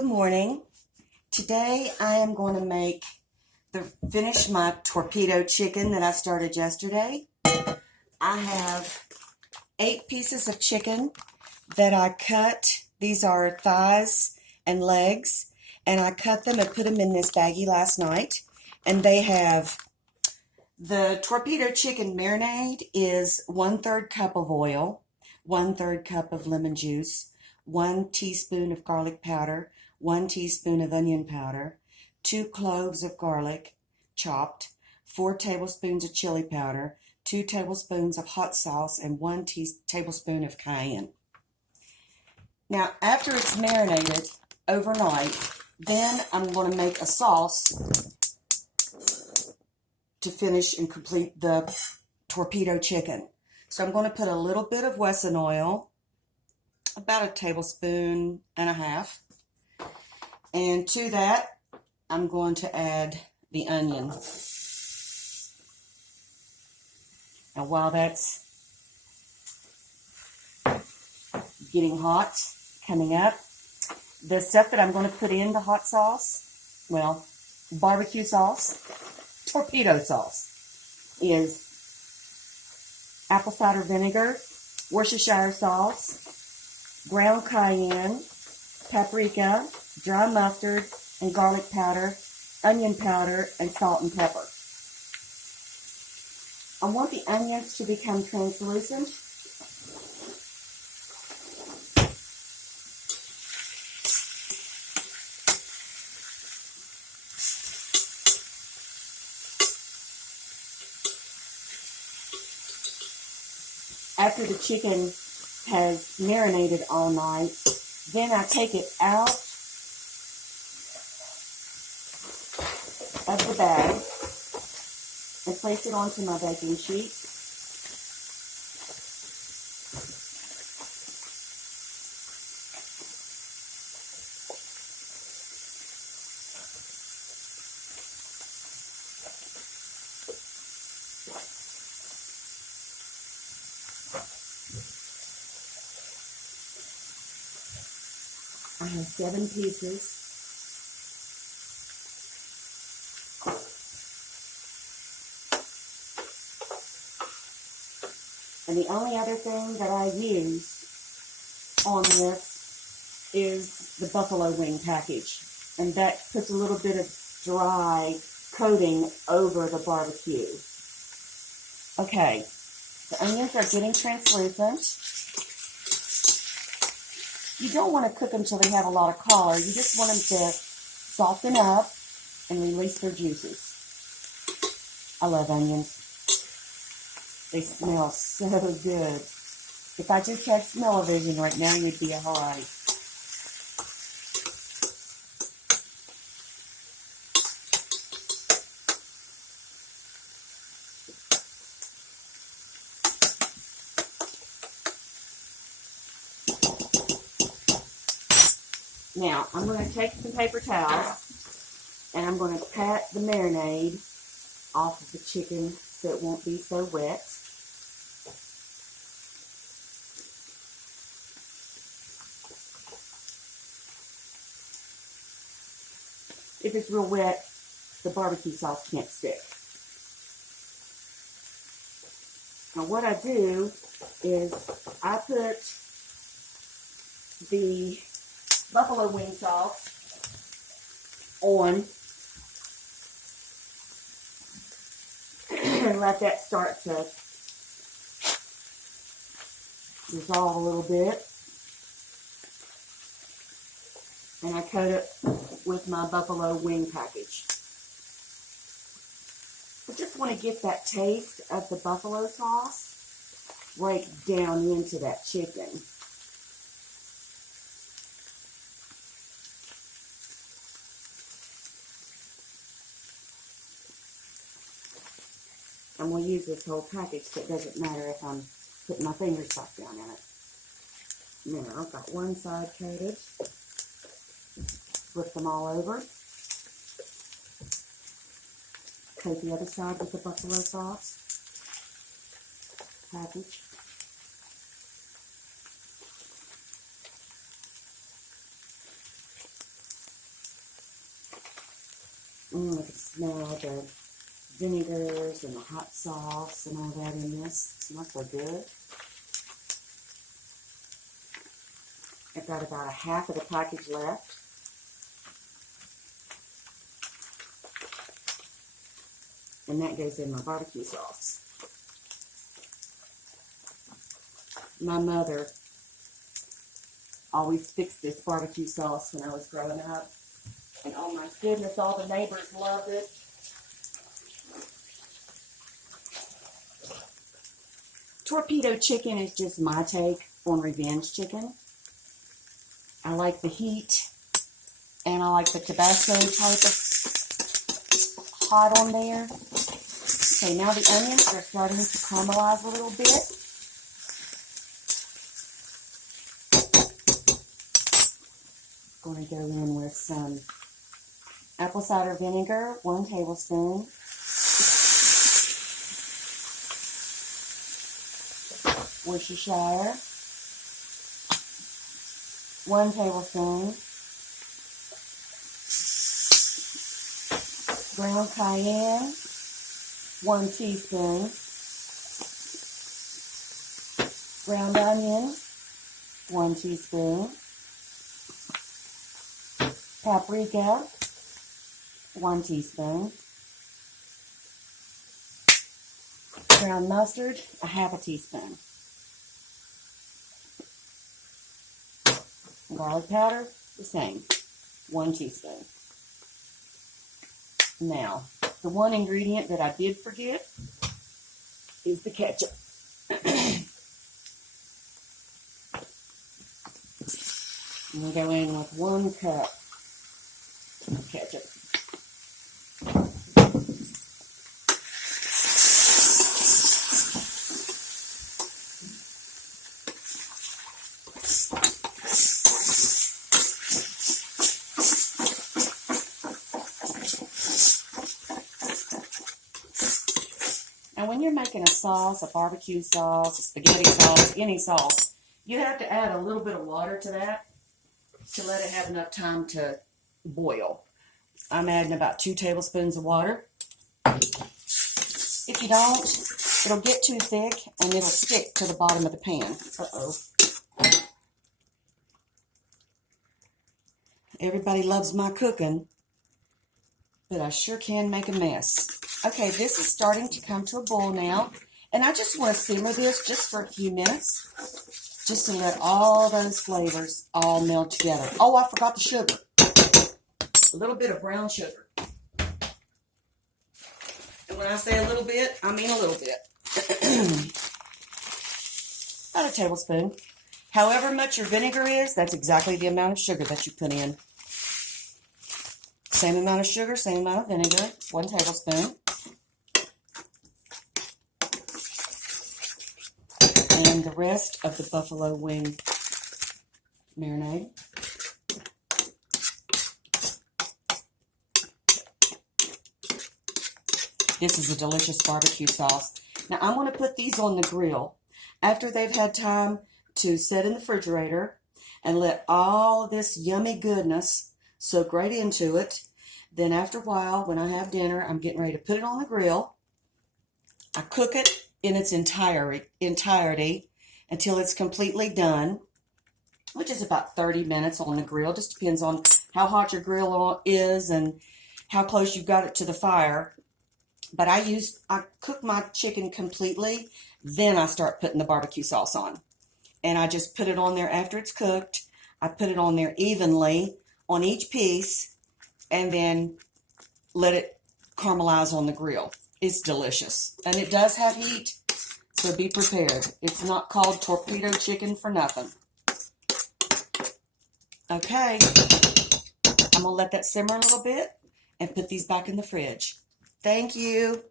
Good morning. Today I am going to finish my torpedo chicken that I started yesterday. I have 8 pieces of chicken that I cut. These are thighs and legs, and I cut them and put them in this baggie last night. And they have the torpedo chicken marinade is 1/3 cup of oil, 1/3 cup of lemon juice, 1 teaspoon of garlic powder, 1 teaspoon of onion powder, 2 cloves of garlic chopped, 4 tablespoons of chili powder, 2 tablespoons of hot sauce, and 1 tablespoon of cayenne. Now, after it's marinated overnight, then I'm going to make a sauce to finish and complete the torpedo chicken. So I'm going to put a little bit of Wesson oil, about a tablespoon and a half. And to that, I'm going to add the onion. Now, while that's getting hot, coming up, the stuff that I'm going to put in the hot sauce, well, barbecue sauce, torpedo sauce, is apple cider vinegar, Worcestershire sauce, ground cayenne, paprika, dry mustard, and garlic powder, onion powder, and salt and pepper. I want the onions to become translucent. After the chicken has marinated all night, then I take it out of the bag and place it onto my baking sheet. I have 7 pieces. And the only other thing that I use on this is the buffalo wing package. And that puts a little bit of dry coating over the barbecue. Okay, the onions are getting translucent. You don't want to cook them till they have a lot of color. You just want them to soften up and release their juices. I love onions. They smell so good. If I just had smell-o-vision right now, you'd be all right. Now, I'm going to take some paper towels and I'm going to pat the marinade off of the chicken so it won't be so wet. If it's real wet, the barbecue sauce can't stick. Now what I do is I put the buffalo wing sauce on and let that start to dissolve a little bit. And I coat it with my buffalo wing package. I just want to get that taste of the buffalo sauce right down into that chicken. And we'll use this whole package, so it doesn't matter if I'm putting my fingers back down in it. Now, I've got one side coated. Flip them all over. Coat the other side with the buffalo sauce package. I can smell the vinegars and the hot sauce and all that in this. It smells so good. I've got about a half of the package left. And that goes in my barbecue sauce. My mother always fixed this barbecue sauce when I was growing up. And oh my goodness, all the neighbors loved it. Torpedo chicken is just my take on revenge chicken. I like the heat, and I like the Tabasco type of hot on there. Okay, now the onions are starting to caramelize a little bit. Going to go in with some apple cider vinegar, 1 tablespoon. Worcestershire, 1 tablespoon. Ground cayenne, 1 teaspoon. Ground onion, 1 teaspoon. Paprika, 1 teaspoon. Ground mustard, 1/2 teaspoon. Garlic powder, the same, 1 teaspoon. Now, the one ingredient that I did forget is the ketchup. I'm going to go in with 1 cup of ketchup. And when you're making a sauce, a barbecue sauce, a spaghetti sauce, any sauce, you have to add a little bit of water to that to let it have enough time to boil. I'm adding about 2 tablespoons of water. If you don't, it'll get too thick and it'll stick to the bottom of the pan. Uh-oh. Everybody loves my cooking, but I sure can make a mess. Okay, this is starting to come to a boil now, and I just want to simmer this just for a few minutes, just to let all those flavors all meld together. Oh, I forgot the sugar. A little bit of brown sugar. And when I say a little bit, I mean a little bit. About a tablespoon. However much your vinegar is, that's exactly the amount of sugar that you put in. Same amount of sugar, same amount of vinegar, 1 tablespoon. And the rest of the buffalo wing marinade. This is a delicious barbecue sauce. Now I'm going to put these on the grill after they've had time to set in the refrigerator and let all of this yummy goodness soak right into it. Then after a while, when I have dinner, I'm getting ready to put it on the grill. I cook it in its entirety until it's completely done, which is about 30 minutes on the grill. Just depends on how hot your grill is and how close you've got it to the fire. But I cook my chicken completely, then I start putting the barbecue sauce on. And I just put it on there after it's cooked. I put it on there evenly on each piece, and then let it caramelize on the grill. It's delicious. And it does have heat, so be prepared. It's not called torpedo chicken for nothing. Okay, I'm going to let that simmer a little bit and put these back in the fridge. Thank you.